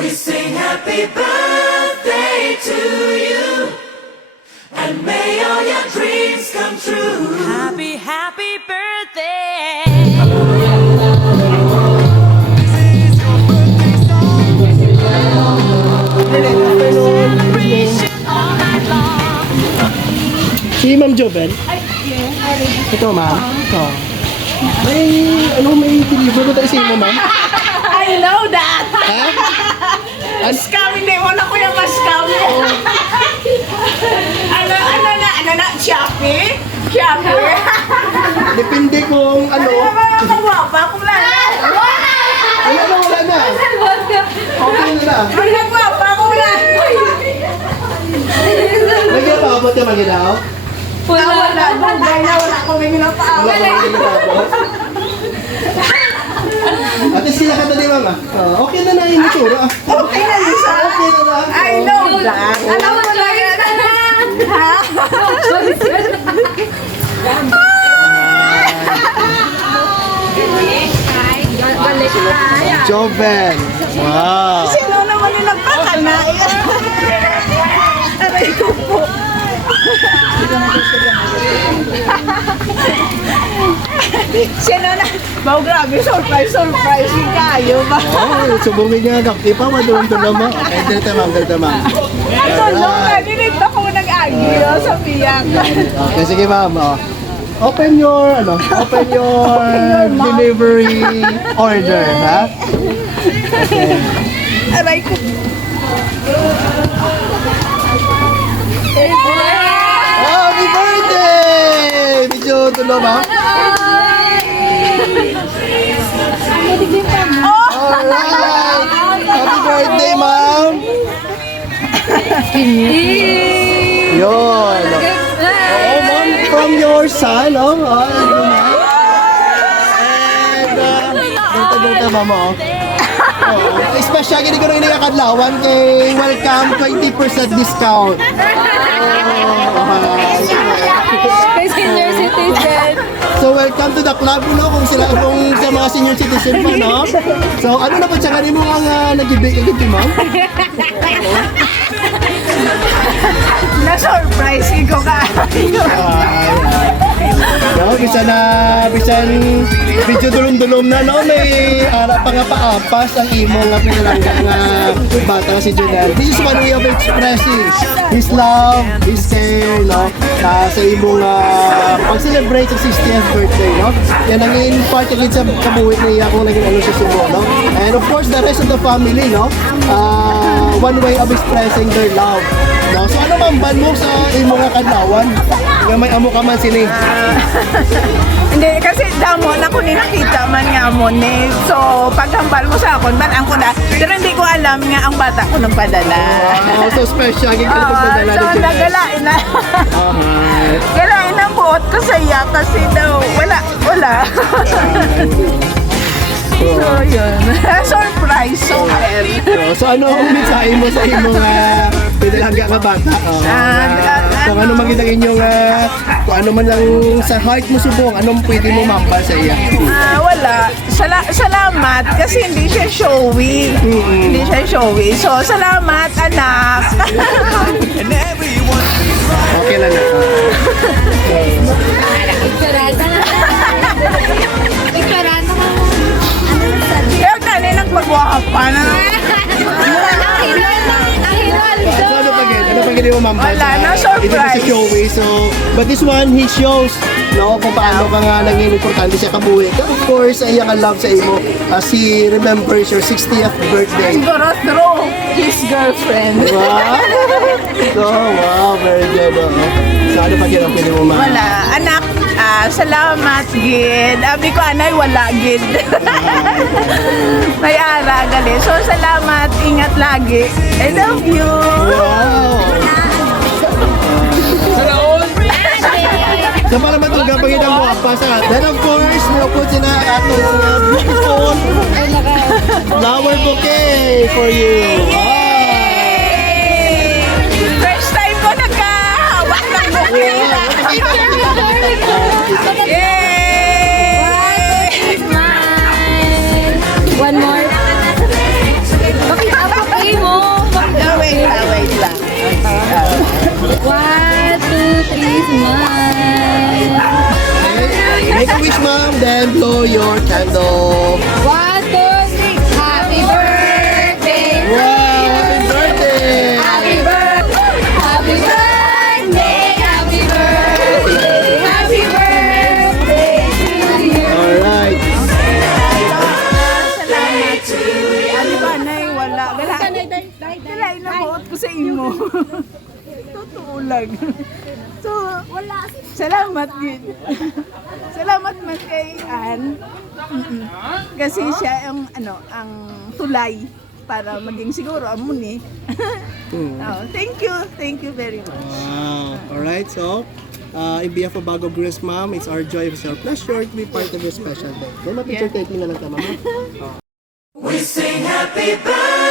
We sing happy birthday to you, and may all your dreams come true. Happy, happy birthday. Celebration all night long. Si Ma'am Jovel? Ito, ma'am. Ito. May deliver ko tayo sa inyo, ma'am? I know that! Ha? Scam, hindi mo na kuya ma-scam. ano na, Shopee? Shopee? Depende kung ano. Ano ba yung kagwapa? Kung wala na. Wala na. Okay na lang. Ang nagwapa, kung wala na. Lagyan pa abot yung maginaw? Wala. Bugay na, wala ko may ginapaawa. Wala pa yung abot. At least sila ka na di, mama. Okay na na yung itsura. Okay na, Lisa. Okay na na. I know that. Alam mo na yan. Ha? Jovel. Wow. Sino naman yung nagpakana? Aray ko po. Sino na? Bao, grabe, surprise yung kayo ba? Oh, subungin niya kakti pa. Madulong-tulong mo. Okay, dito ma'am. Natulong na, dinito ko nag-agyo sa biyak. Okay, sige ma'am. Open your delivery order, ha? Okay. Aray ko. Happy birthday! Medyo tulong, ma'am. Alright! Happy birthday, ma'am! Yun! Oh, ma'am, from your son, and, ma'am, special, gini ko rin nakakadlawan kay welcome 20% discount. Kay senior citizen. So welcome to the club, kung sa mga senior citizen pa, no? So ano na ba siya kanimo ang nag-ibig agad, ma'am? Na-surprise ko ka. No, bisan medyo dulom-dulom na, no? May ara pa nga paapas ang imo nga pinalangga nga bata nga si Jonel. This is one way of expressing his love, his care, no? Sa imo nga pag-celebrate sa 60th birthday, no? Yan ang in-part agad sa kabuhit niya kung naging ano sa Subo, no? And of course, the rest of the family, no? One way of expressing their love. No? So ano man ban mo sa imo nga kadlawan? Nga may amo ka man sini. Hindi, kasi damo na ko ni nakita man nga mo ni. So, paghambal mo sa akon, ban ang ko na. Pero hindi ko alam nga ang bata ko nang padala. Wow, so special. Gigil ko padala So, ni Jonel. nagalain na. Alright. Galain ang buot ko sa iya kasi daw, wala. So, yun. Surprise, so happy. So ano ang mensahe mo sa imo nga pinalangga nga bata? Kung ano makita inyong kung ano man lang sa heart mo subong, anong pwede mo mambal sa iya? Wala. Salamat kasi hindi siya showy. Hindi siya showy. So, salamat, anak. Okay lang na. Kaya kanina nagpagwapa na. So ano pa gini mo mambal? Wala, no surprise. Hindi kasi showy. So, but this one, he shows kung paano ka nga naging importante siya kabuhi. Of course, iya ka love sa imo as he remembers your 60th birthday. Siguro through his girlfriend. Wow! So, wow, very good. So, ano pa gini ang pwede mo mambal? Wala. Anak, salamat, Gid. Abi ko, anay, wala, Gid. May ara, gali. So, salamat. Ingat lagi. I love you. Wow! So para matuga pag mo pa sa then of course may upod sila atong beautiful flower bouquet for you. Yay! First time ko nagkahawak ng bouquet. Yay! One more. Bakit ako pa? blow your candle. 1, 2, 3. Happy birthday! Wow! Happy birthday! Happy birthday! Happy birthday! Happy birthday! Happy birthday to you! Alright. Salamat. Ano ba, Nay? Wala. Galay na buot ko sa imo. Totoo lang. So, salamat din. Salamat man kay Ann. Kasi siya ang ang tulay para maging siguro amuni. Oh, thank you very much. Wow. Alright, so, in behalf of Bago Grace Ma'am, it's our joy, it's our pleasure to be part of your special day. Mama, picture taking na lang tama, Ma'am. We sing happy birthday